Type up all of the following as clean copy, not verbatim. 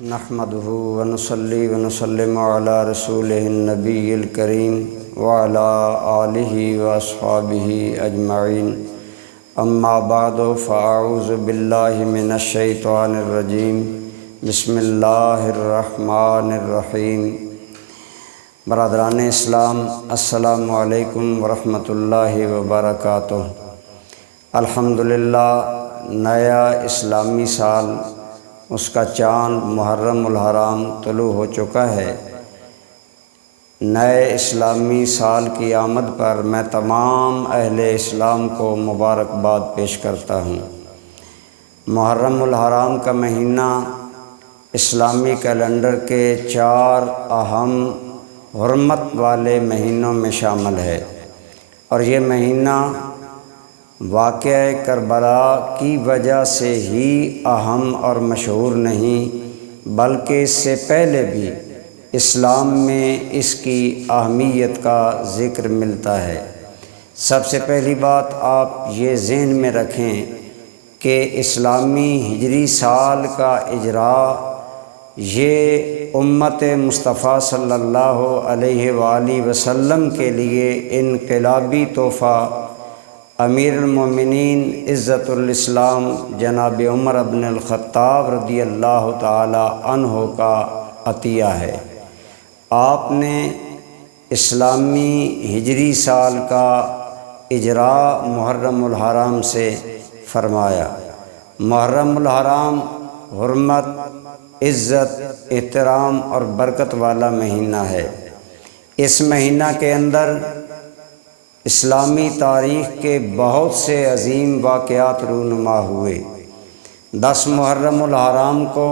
نحمده ونصلي ونسلم على رسوله النبي الكريم وعلى آله وأصحابه أجمعين أما بعد فأعوذ بالله من الشيطان الرجيم بسم الله الرحمن الرحيم۔ برادران اسلام، السلام علیکم ورحمۃ اللہ وبرکاتہ۔ الحمدللہ نیا اسلامی سال، اس کا چاند محرم الحرام طلوع ہو چکا ہے۔ نئے اسلامی سال کی آمد پر میں تمام اہل اسلام کو مبارکباد پیش کرتا ہوں۔ محرم الحرام کا مہینہ اسلامی کیلنڈر کے 4 اہم حرمت والے مہینوں میں شامل ہے، اور یہ مہینہ واقعہ کربلا کی وجہ سے ہی اہم اور مشہور نہیں، بلکہ اس سے پہلے بھی اسلام میں اس کی اہمیت کا ذکر ملتا ہے۔ سب سے پہلی بات آپ یہ ذہن میں رکھیں کہ اسلامی ہجری سال کا اجراء یہ امت مصطفیٰ صلی اللہ علیہ وآلہ وسلم کے لیے انقلابی تحفہ امیر المومنین عزت الاسلام جناب عمر بن الخطاب رضی اللہ تعالی عنہ کا عطیہ ہے۔ آپ نے اسلامی ہجری سال کا اجراء محرم الحرام سے فرمایا۔ محرم الحرام حرمت، عزت، احترام اور برکت والا مہینہ ہے۔ اس مہینہ کے اندر اسلامی تاریخ کے بہت سے عظیم واقعات رونما ہوئے۔ 10 محرم الحرام کو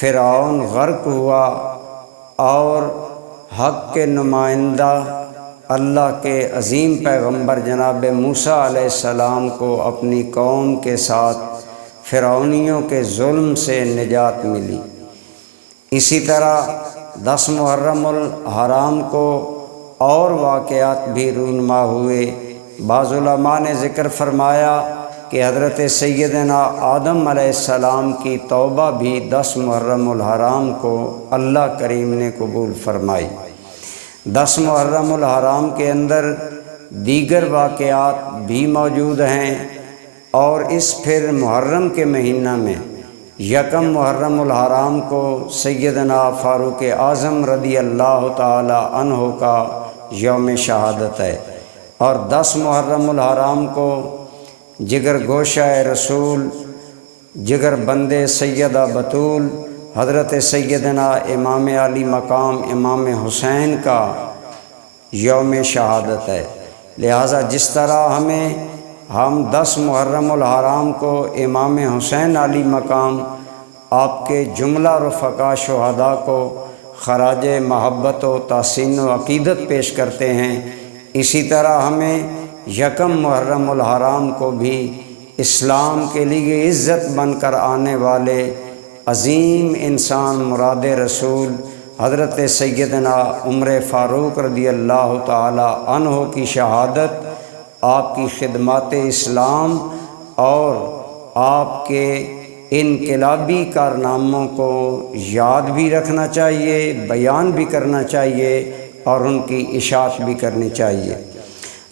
فرعون غرق ہوا اور حق کے نمائندہ اللہ کے عظیم پیغمبر جناب موسیٰ علیہ السلام کو اپنی قوم کے ساتھ فرعونیوں کے ظلم سے نجات ملی۔ اسی طرح 10 محرم الحرام کو اور واقعات بھی رونما ہوئے۔ بعض علماء نے ذکر فرمایا کہ حضرت سیدنا آدم علیہ السلام کی توبہ بھی 10 محرم الحرام کو اللہ کریم نے قبول فرمائی۔ 10 محرم الحرام کے اندر دیگر واقعات بھی موجود ہیں، اور اس پھر محرم کے مہینہ میں 1 محرم الحرام کو سیدنا فاروق اعظم رضی اللہ تعالی عنہ کا یوم شہادت ہے، اور 10 محرم الحرام کو جگر گوشہ رسول، جگر بندے سیدہ بطول حضرت سیدنا امام علی مقام امام حسین کا یوم شہادت ہے۔ لہٰذا جس طرح ہم 10 محرم الحرام کو امام حسین علی مقام آپ کے جملہ رفقا شہداء کو خراج محبت و تحسین و عقیدت پیش کرتے ہیں، اسی طرح ہمیں 1 محرم الحرام کو بھی اسلام کے لیے عزت بن کر آنے والے عظیم انسان مراد رسول حضرت سیدنا عمر فاروق رضی اللہ تعالی عنہ کی شہادت، آپ کی خدمات اسلام اور آپ کے انقلابی کارناموں کو یاد بھی رکھنا چاہیے، بیان بھی کرنا چاہیے، اور ان کی اشاعت بھی کرنی چاہیے۔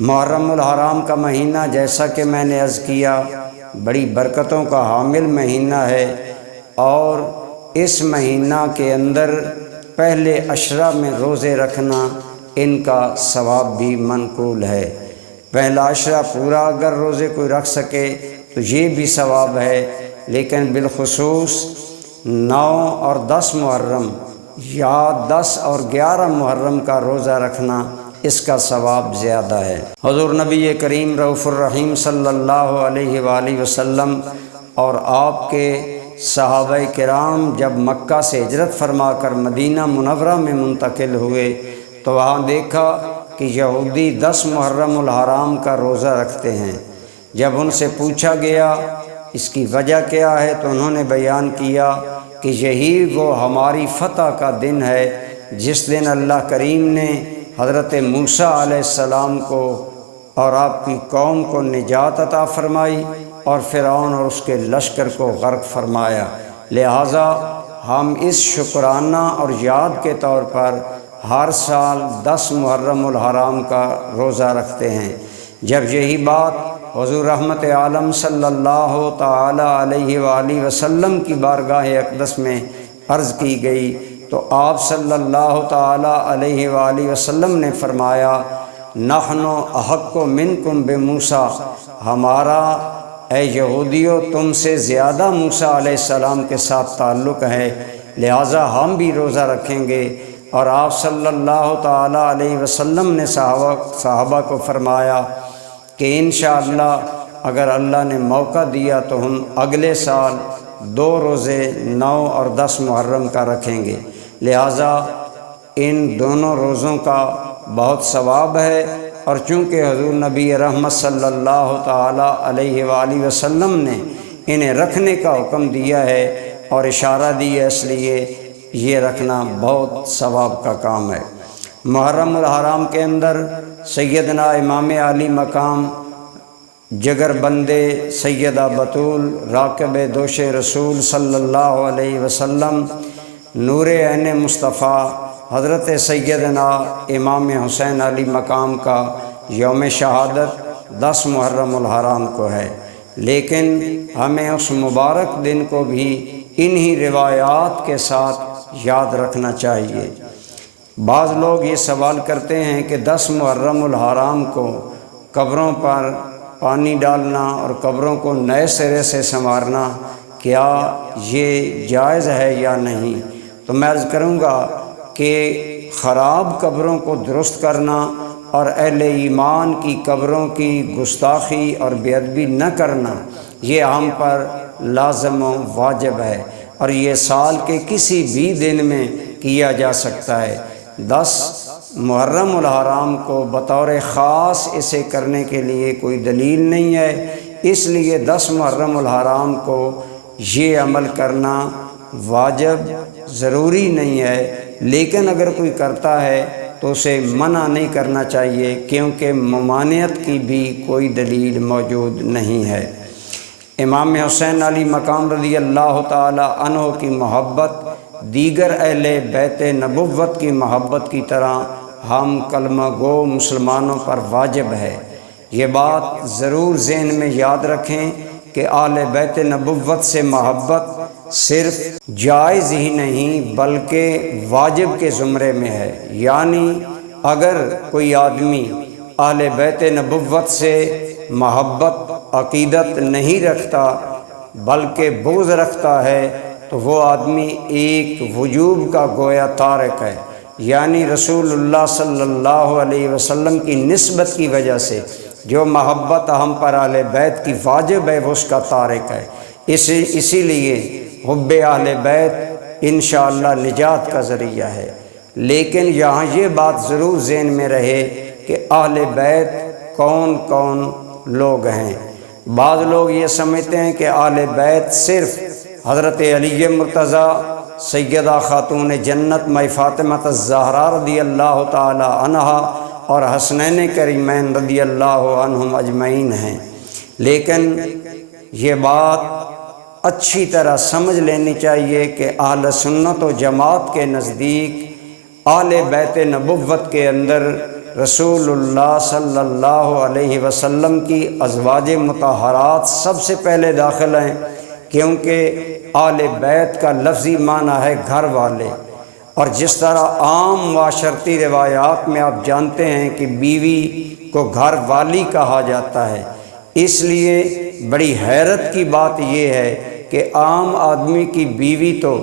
محرم الحرام کا مہینہ جیسا کہ میں نے عرض کیا بڑی برکتوں کا حامل مہینہ ہے، اور اس مہینہ کے اندر پہلے عشرہ میں روزے رکھنا ان کا ثواب بھی منقول ہے۔ پہلا عشرہ پورا اگر روزے کوئی رکھ سکے تو یہ بھی ثواب ہے، لیکن بالخصوص 9 اور 10 محرم یا 10 اور 11 محرم کا روزہ رکھنا اس کا ثواب زیادہ ہے۔ حضور نبی کریم رؤوف الرحیم صلی اللہ علیہ وآلہ وسلم اور آپ کے صحابہ کرام جب مکہ سے ہجرت فرما کر مدینہ منورہ میں منتقل ہوئے تو وہاں دیکھا کہ یہودی 10 محرم الحرام کا روزہ رکھتے ہیں۔ جب ان سے پوچھا گیا اس کی وجہ کیا ہے تو انہوں نے بیان کیا کہ یہی وہ ہماری فتح کا دن ہے جس دن اللہ کریم نے حضرت موسیٰ علیہ السلام کو اور آپ کی قوم کو نجات عطا فرمائی اور فرعون اور اس کے لشکر کو غرق فرمایا۔ لہٰذا ہم اس شکرانہ اور یاد کے طور پر ہر سال 10 محرم الحرام کا روزہ رکھتے ہیں۔ جب یہی بات حضور رحمت عالم صلی اللہ تعالی علیہ وآلہ وسلم کی بارگاہ اقدس میں عرض کی گئی تو آپ صلی اللہ تعالی علیہ وآلہ وسلم نے فرمایا، نحن احق منکم بموسیٰ، ہمارا اے یہودیو تم سے زیادہ موسیٰ علیہ السلام کے ساتھ تعلق ہے، لہٰذا ہم بھی روزہ رکھیں گے۔ اور آپ صلی اللہ تعالی علیہ وسلم نے صحابہ کو فرمایا کہ انشاءاللہ اگر اللہ نے موقع دیا تو ہم اگلے سال 2 روزے 9 اور 10 محرم کا رکھیں گے، لہٰذا ان دونوں روزوں کا بہت ثواب ہے۔ اور چونکہ حضور نبی رحمت صلی اللہ تعالی علیہ وآلہ وسلم نے انہیں رکھنے کا حکم دیا ہے اور اشارہ دیا، اس لیے یہ رکھنا بہت ثواب کا کام ہے۔ محرم الحرام کے اندر سیدنا امام علی مقام جگر بندے سیدہ بطول راکب دوش رسول صلی اللہ علیہ وسلم نور عین مصطفیٰ حضرت سیدنا امام حسین علی مقام کا یوم شہادت 10 محرم الحرام کو ہے، لیکن ہمیں اس مبارک دن کو بھی انہی روایات کے ساتھ یاد رکھنا چاہیے۔ بعض لوگ یہ سوال کرتے ہیں کہ 10 محرم الحرام کو قبروں پر پانی ڈالنا اور قبروں کو نئے سرے سے سنوارنا کیا یہ جائز ہے یا نہیں؟ تو میں عرض کروں گا کہ خراب قبروں کو درست کرنا اور اہل ایمان کی قبروں کی گستاخی اور بے ادبی نہ کرنا یہ ہم پر لازم و واجب ہے، اور یہ سال کے کسی بھی دن میں کیا جا سکتا ہے۔ 10 محرم الحرام کو بطور خاص اسے کرنے کے لیے کوئی دلیل نہیں ہے، اس لیے 10 محرم الحرام کو یہ عمل کرنا واجب ضروری نہیں ہے، لیکن اگر کوئی کرتا ہے تو اسے منع نہیں کرنا چاہیے، کیونکہ ممانعت کی بھی کوئی دلیل موجود نہیں ہے۔ امام حسین علی مقام رضی اللہ تعالی عنہ کی محبت دیگر اہل بیت نبوت کی محبت کی طرح ہم کلمہ گو مسلمانوں پر واجب ہے۔ یہ بات ضرور ذہن میں یاد رکھیں کہ اہل بیت نبوت سے محبت صرف جائز ہی نہیں بلکہ واجب کے زمرے میں ہے، یعنی اگر کوئی آدمی اہل بیت نبوت سے محبت عقیدت نہیں رکھتا بلکہ بغض رکھتا ہے تو وہ آدمی ایک وجوب کا گویا تارک ہے، یعنی رسول اللہ صلی اللہ علیہ وسلم کی نسبت کی وجہ سے جو محبت ہم پر اہل بیت کی واجب ہے وہ اس کا تارک ہے۔ اسی لیے حب اہل بیت انشاءاللہ نجات کا ذریعہ ہے، لیکن یہاں یہ بات ضرور ذہن میں رہے کہ اہل بیت کون کون لوگ ہیں۔ بعض لوگ یہ سمجھتے ہیں کہ اہل بیت صرف حضرت علی مرتضیٰ، سیدہ خاتون جنت مائی فاطمہ الزہرا رضی اللہ تعالی عنہا اور حسنین کریمین رضی اللہ عنہم اجمعین ہیں، لیکن یہ بات اچھی طرح سمجھ لینی چاہیے کہ اہل سنت و جماعت کے نزدیک اہل بیت نبوت کے اندر رسول اللہ صلی اللہ علیہ وسلم کی ازواج مطہرات سب سے پہلے داخل ہیں، کیونکہ اہل بیت کا لفظی معنی ہے گھر والے، اور جس طرح عام معاشرتی روایات میں آپ جانتے ہیں کہ بیوی کو گھر والی کہا جاتا ہے، اس لیے بڑی حیرت کی بات یہ ہے کہ عام آدمی کی بیوی تو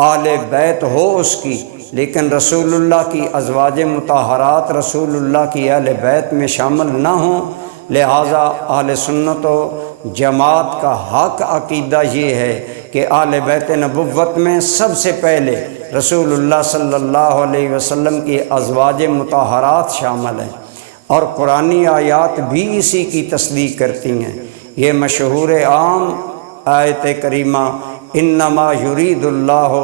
اہل بیت ہو اس کی، لیکن رسول اللہ کی ازواج مطہرات رسول اللہ کی اہل بیت میں شامل نہ ہوں۔ لہٰذا اہل سنت و جماعت کا حق عقیدہ یہ ہے کہ اہل بیت نبوت میں سب سے پہلے رسول اللہ صلی اللہ علیہ وسلم کی ازواج مطہرات شامل ہیں، اور قرآنی آیات بھی اسی کی تصدیق کرتی ہیں۔ یہ مشہور عام آیت کریمہ انما یرید اللہ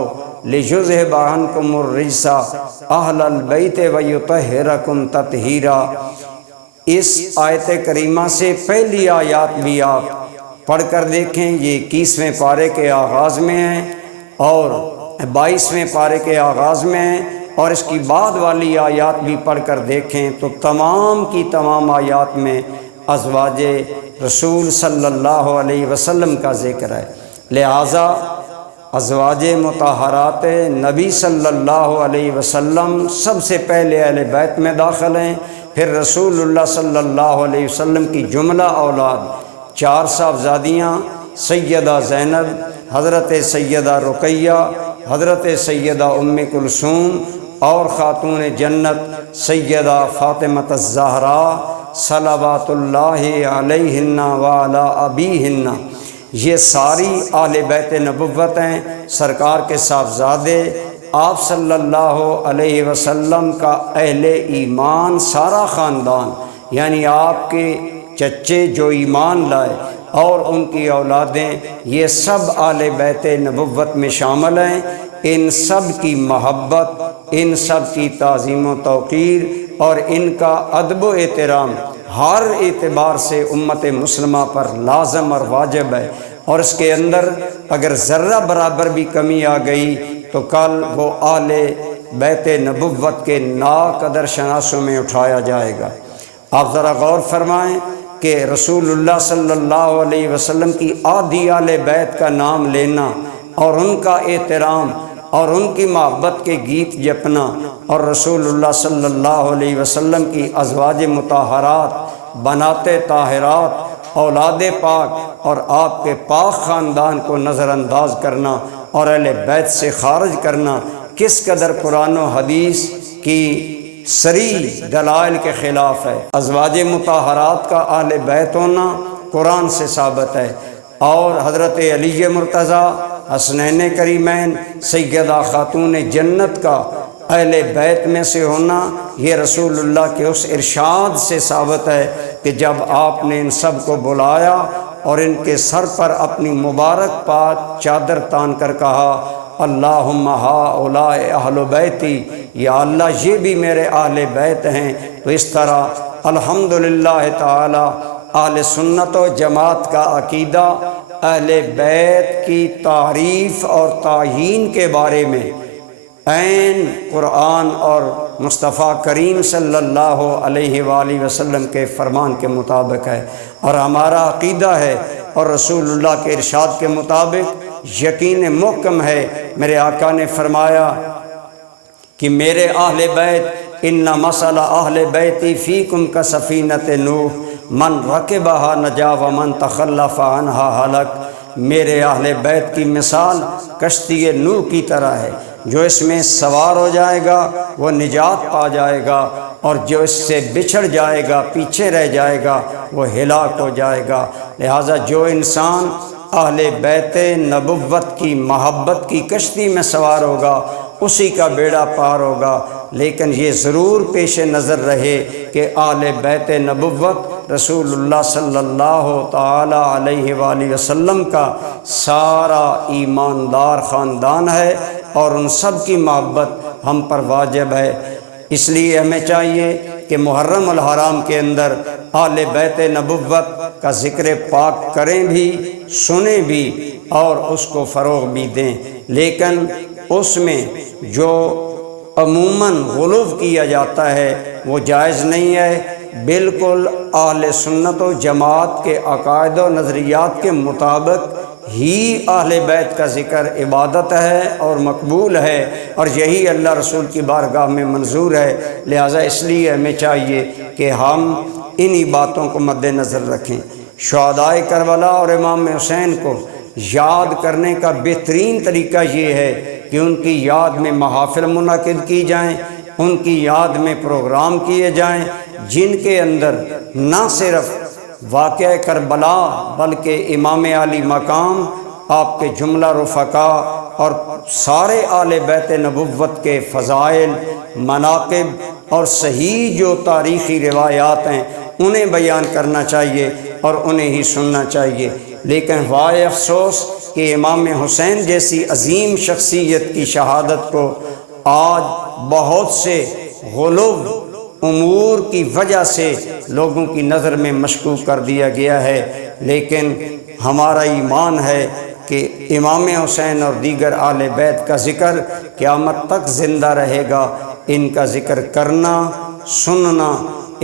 لیذھب عنکم الرجس اہل البیت ویطہرکم تطہیرا، اس آیت کریمہ سے پہلی آیات بھی آپ پڑھ کر دیکھیں، یہ 21ویں پارے کے آغاز میں ہیں، اور 22ویں پارے کے آغاز میں ہیں، اور اس کی بعد والی آیات بھی پڑھ کر دیکھیں تو تمام کی تمام آیات میں ازواج رسول صلی اللہ علیہ وسلم کا ذکر ہے۔ لہٰذا ازواج مطہرات نبی صلی اللہ علیہ وسلم سب سے پہلے اہل بیت میں داخل ہیں، پھر رسول اللہ صلی اللہ علیہ وسلم کی جملہ اولاد 4 صاحبزادیاں، سیدہ زینب، حضرت سیدہ رقیہ، حضرت سیدہ ام کلثوم، اور خاتون جنت سیدہ فاطمۃ الزہراء صلوات اللہ علیہن وعلی ابیہن، یہ ساری اہل بیت نبوت ہیں، سرکار کے صاحبزادے، آپ صلی اللہ علیہ وسلم کا اہل ایمان سارا خاندان، یعنی آپ کے چچے جو ایمان لائے اور ان کی اولادیں، یہ سب اہل بیت نبوت میں شامل ہیں۔ ان سب کی محبت، ان سب کی تعظیم و توقیر اور ان کا ادب و احترام ہر اعتبار سے امت مسلمہ پر لازم اور واجب ہے، اور اس کے اندر اگر ذرہ برابر بھی کمی آ گئی تو کل وہ اہل بیت نبوت کے ناقدر شناسوں میں اٹھایا جائے گا۔ آپ ذرا غور فرمائیں کہ رسول اللہ صلی اللہ علیہ وسلم کی آدھی اہل بیت کا نام لینا اور ان کا احترام اور ان کی محبت کے گیت جپنا، اور رسول اللہ صلی اللہ علیہ وسلم کی ازواج مطہرات، بنات طاہرات، اولاد پاک اور آپ کے پاک خاندان کو نظر انداز کرنا اور اہل بیت سے خارج کرنا کس قدر قرآن و حدیث کی صریح دلائل کے خلاف ہے۔ ازواج مطہرات کا اہل بیت ہونا قرآن سے ثابت ہے، اور حضرت علی مرتضیٰ، حسنین کریمین، سیدہ خاتون جنت کا اہل بیت میں سے ہونا یہ رسول اللہ کے اس ارشاد سے ثابت ہے کہ جب آپ نے ان سب کو بلایا اور ان کے سر پر اپنی مبارک پاک چادر تان کر کہا، اللہم ہؤلاء اہل بیتی، یا اللہ یہ بھی میرے اہل بیت ہیں، تو اس طرح الحمدللہ تعالی اہل سنت و جماعت کا عقیدہ اہل بیت کی تعریف اور تعیین کے بارے میں عین قرآن اور مصطفیٰ کریم صلی اللہ علیہ وآلہ وسلم کے فرمان کے مطابق ہے، اور ہمارا عقیدہ ہے اور رسول اللہ کے ارشاد کے مطابق یقین محکم ہے۔ میرے آقا نے فرمایا کہ میرے اہل بیت، ان مثل اہل بیتی فیکم کسفینۃ نوح من رکبہا نجا ومن تخلف عنہا ہلک، میرے اہل بیت کی مثال کشتی نوح کی طرح ہے، جو اس میں سوار ہو جائے گا وہ نجات پا جائے گا، اور جو اس سے بچھڑ جائے گا، پیچھے رہ جائے گا، وہ ہلاک ہو جائے گا۔ لہٰذا جو انسان اہل بیت نبوت کی محبت کی کشتی میں سوار ہوگا اسی کا بیڑا پار ہوگا، لیکن یہ ضرور پیش نظر رہے کہ اہل بیت نبوت رسول اللہ صلی اللہ تعالی علیہ وآلہ وسلم کا سارا ایماندار خاندان ہے، اور ان سب کی محبت ہم پر واجب ہے۔ اس لیے ہمیں چاہیے کہ محرم الحرام کے اندر اہل بیت نبوت کا ذکر پاک کریں بھی، سنیں بھی، اور اس کو فروغ بھی دیں، لیکن اس میں جو عموماً غلو کیا جاتا ہے وہ جائز نہیں ہے۔ بالکل اہل سنت و جماعت کے عقائد و نظریات کے مطابق ہی اہل بیت کا ذکر عبادت ہے اور مقبول ہے، اور یہی اللہ رسول کی بارگاہ میں منظور ہے۔ لہٰذا اس لیے ہمیں چاہیے کہ ہم انہی باتوں کو مد نظر رکھیں۔ شہدائے کربلا اور امام حسین کو یاد کرنے کا بہترین طریقہ یہ ہے کہ ان کی یاد میں محافل منعقد کی جائیں، ان کی یاد میں پروگرام کیے جائیں، جن کے اندر نہ صرف واقعہ کربلا بلکہ امام علی مقام، آپ کے جملہ رفقا اور سارے اہل بیت نبوت کے فضائل، مناقب اور صحیح جو تاریخی روایات ہیں انہیں بیان کرنا چاہیے اور انہیں ہی سننا چاہیے۔ لیکن وائے افسوس کہ امام حسین جیسی عظیم شخصیت کی شہادت کو آج بہت سے غلو امور کی وجہ سے لوگوں کی نظر میں مشکوک کر دیا گیا ہے، لیکن ہمارا ایمان ہے کہ امام حسین اور دیگر آل بیت کا ذکر قیامت تک زندہ رہے گا۔ ان کا ذکر کرنا، سننا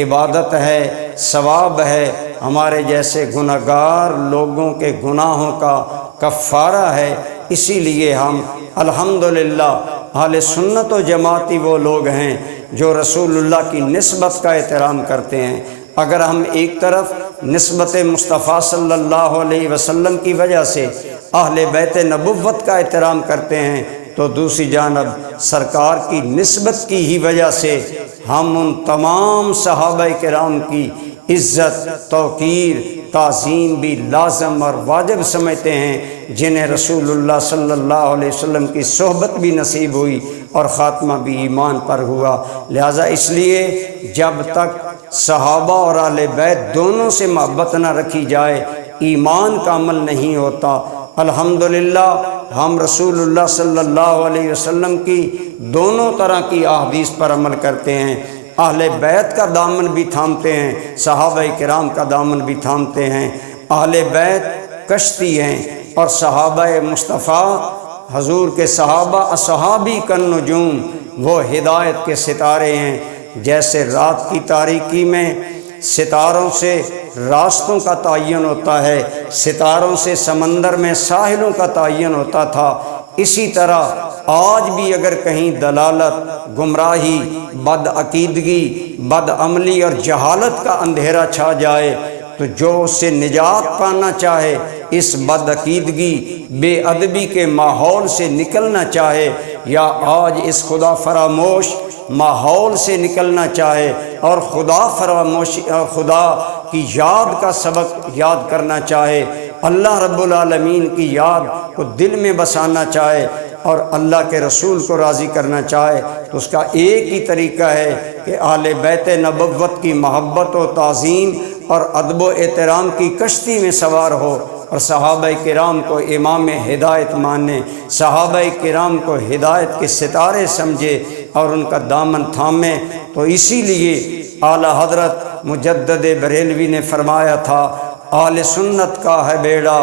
عبادت ہے، ثواب ہے، ہمارے جیسے گنہگار لوگوں کے گناہوں کا کفارہ ہے۔ اسی لیے ہم الحمدللہ اہل سنت و جماعتی وہ لوگ ہیں جو رسول اللہ کی نسبت کا احترام کرتے ہیں۔ اگر ہم ایک طرف نسبت مصطفیٰ صلی اللہ علیہ وسلم کی وجہ سے اہل بیت نبوت کا احترام کرتے ہیں، تو دوسری جانب سرکار کی نسبت کی ہی وجہ سے ہم ان تمام صحابہ کرام کی عزت، توقیر، تعظیم بھی لازم اور واجب سمجھتے ہیں، جنہیں رسول اللہ صلی اللہ علیہ وسلم کی صحبت بھی نصیب ہوئی اور خاتمہ بھی ایمان پر ہوا۔ لہٰذا اس لیے جب تک صحابہ اور اہل بیت دونوں سے محبت نہ رکھی جائے، ایمان کا عمل نہیں ہوتا۔ الحمدللہ ہم رسول اللہ صلی اللہ علیہ وسلم کی دونوں طرح کی احادیث پر عمل کرتے ہیں، اہل بیت کا دامن بھی تھامتے ہیں، صحابہ کرام کا دامن بھی تھامتے ہیں۔ اہل بیت کشتی ہیں اور صحابہ مصطفیٰ حضور کے صحابہ اصحابی کالنجوم، وہ ہدایت کے ستارے ہیں۔ جیسے رات کی تاریکی میں ستاروں سے راستوں کا تعین ہوتا ہے، ستاروں سے سمندر میں ساحلوں کا تعین ہوتا تھا، اسی طرح آج بھی اگر کہیں دلالت، گمراہی، بدعقیدگی، بدعملی اور جہالت کا اندھیرا چھا جائے تو جو اس سے نجات پانا چاہے، اس بدعقیدگی، بے ادبی کے ماحول سے نکلنا چاہے، یا آج اس خدا فراموش ماحول سے نکلنا چاہے اور خدا کی یاد کا سبق یاد کرنا چاہے، اللہ رب العالمین کی یاد کو دل میں بسانا چاہے اور اللہ کے رسول کو راضی کرنا چاہے، تو اس کا ایک ہی طریقہ ہے کہ اہل بیت نبوت کی محبت و تعظیم اور ادب و احترام کی کشتی میں سوار ہو اور صحابہ کرام کو امام ہدایت مانے، صحابہ کرام کو ہدایت کے ستارے سمجھے اور ان کا دامن تھامے۔ تو اسی لیے اعلیٰ حضرت مجدد بریلوی نے فرمایا تھا، اہل سنت کا ہے بیڑا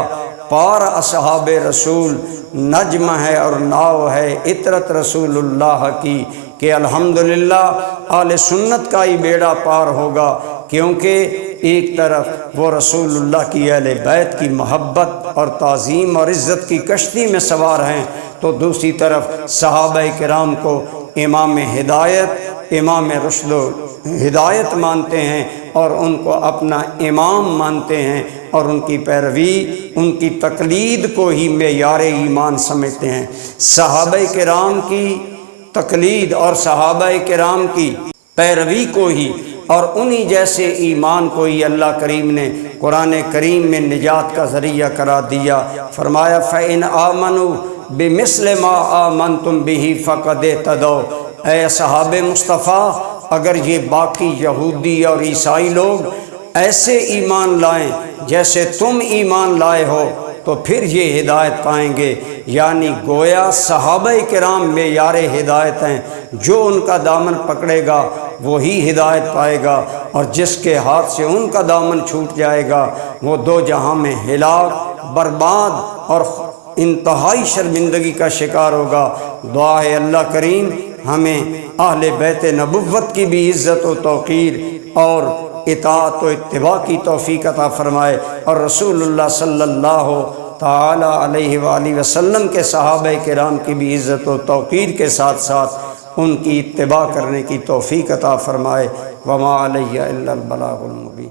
پار اصحاب رسول، نجم ہے اور ناؤ ہے عطرت رسول اللہ کی، کہ الحمدللہ اہل سنت کا ہی بیڑا پار ہوگا، کیونکہ ایک طرف وہ رسول اللہ کی اہل بیت کی محبت اور تعظیم اور عزت کی کشتی میں سوار ہیں، تو دوسری طرف صحابہ کرام کو امام ہدایت، امام رشد و ہدایت مانتے ہیں اور ان کو اپنا امام مانتے ہیں اور ان کی پیروی، ان کی تقلید کو ہی معیار ایمان سمجھتے ہیں۔ صحابہ کرام کی تقلید اور صحابہ کرام کی پیروی کو ہی اور انہی جیسے ایمان کو ہی اللہ کریم نے قرآن کریم میں نجات کا ذریعہ قرار دیا۔ فرمایا فَإِنْ آمَنُوا بِمِثْلِ مَا آمَنْتُمْ بِهِ فَقَدْ اهْتَدَوْا، اے صحاب مصطفیٰ اگر یہ باقی یہودی اور عیسائی لوگ ایسے ایمان لائیں جیسے تم ایمان لائے ہو تو پھر یہ ہدایت پائیں گے۔ یعنی گویا صحابہ کرام معیار ہدایت ہیں، جو ان کا دامن پکڑے گا وہی ہدایت پائے گا، اور جس کے ہاتھ سے ان کا دامن چھوٹ جائے گا وہ دو جہاں میں ہلاک، برباد اور انتہائی شرمندگی کا شکار ہوگا۔ دعا ہے اللہ کریم ہمیں اہل بیت نبوت کی بھی عزت و توقیر اور اطاعت و اتباع کی توفیق عطا فرمائے، اور رسول اللہ صلی اللہ تعالی علیہ وآلہ وسلم کے صحابہ کرام کی بھی عزت و توقیر کے ساتھ ساتھ ان کی اتباع کرنے کی توفیق عطا فرمائے۔ وما علیہ الا البلاغ المبین۔